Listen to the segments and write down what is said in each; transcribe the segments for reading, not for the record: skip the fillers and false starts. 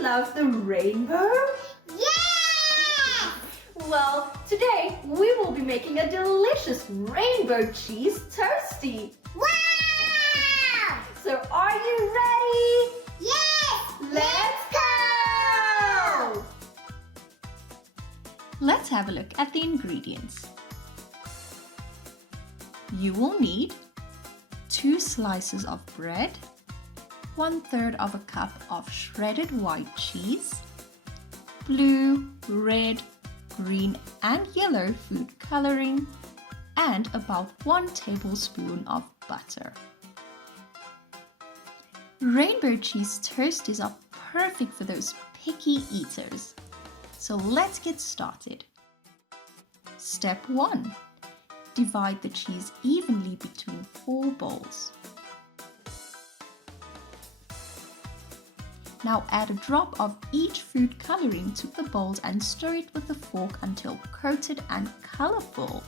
you love the rainbow? Yes! Well, today we will be making a delicious rainbow cheese toastie. Wow! So are you ready? Yes! Let's go! Let's have a look at the ingredients. You will need 2 slices of bread, 1/3 of a cup of shredded white cheese, blue, red, green and yellow food coloring, and about 1 tablespoon of butter. Rainbow cheese toasties are perfect for those picky eaters. So let's get started. Step 1. Divide the cheese evenly between 4 bowls. Now add a drop of each food coloring to the bowls and stir it with a fork until coated and colorful.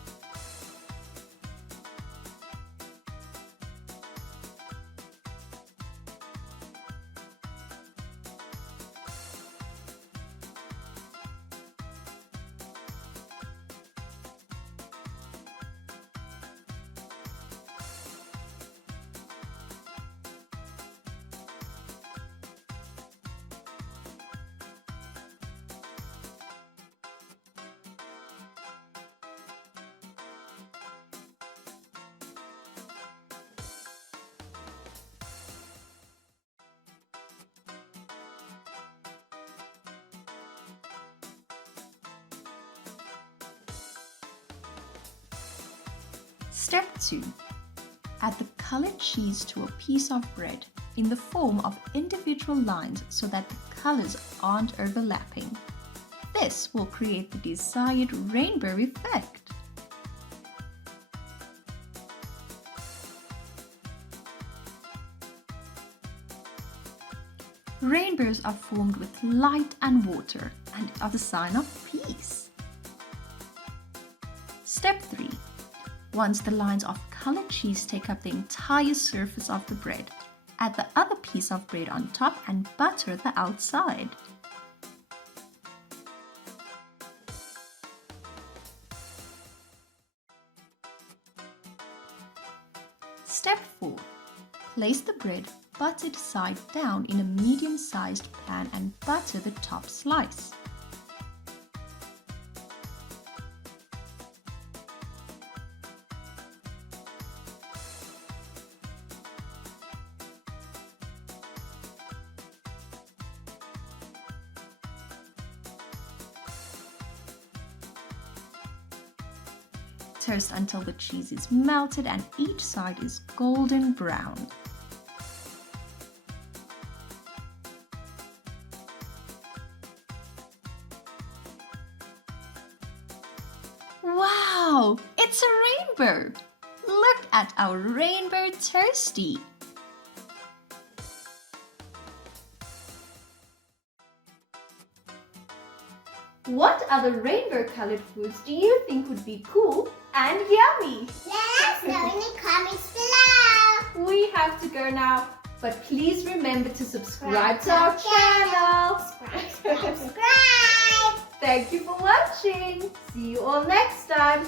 Step 2. Add the colored cheese to a piece of bread in the form of individual lines so that the colors aren't overlapping. This will create the desired rainbow effect. Rainbows are formed with light and water and are the sign of peace. Step 3. Once the lines of colored cheese take up the entire surface of the bread, add the other piece of bread on top and butter the outside. Step 4. Place the bread buttered side down in a medium-sized pan and butter the top slice. Toast until the cheese is melted and each side is golden brown. Wow! It's a rainbow! Look at our rainbow toastie! What other rainbow-colored foods do you think would be cool and yummy? Let us know in the comments below. We have to go now, but please remember to subscribe to our channel. Subscribe. Thank you for watching. See you all next time.